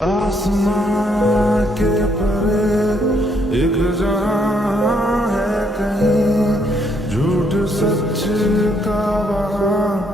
आसमां के परे एक जहां है कहीं, झूठ सच का वहां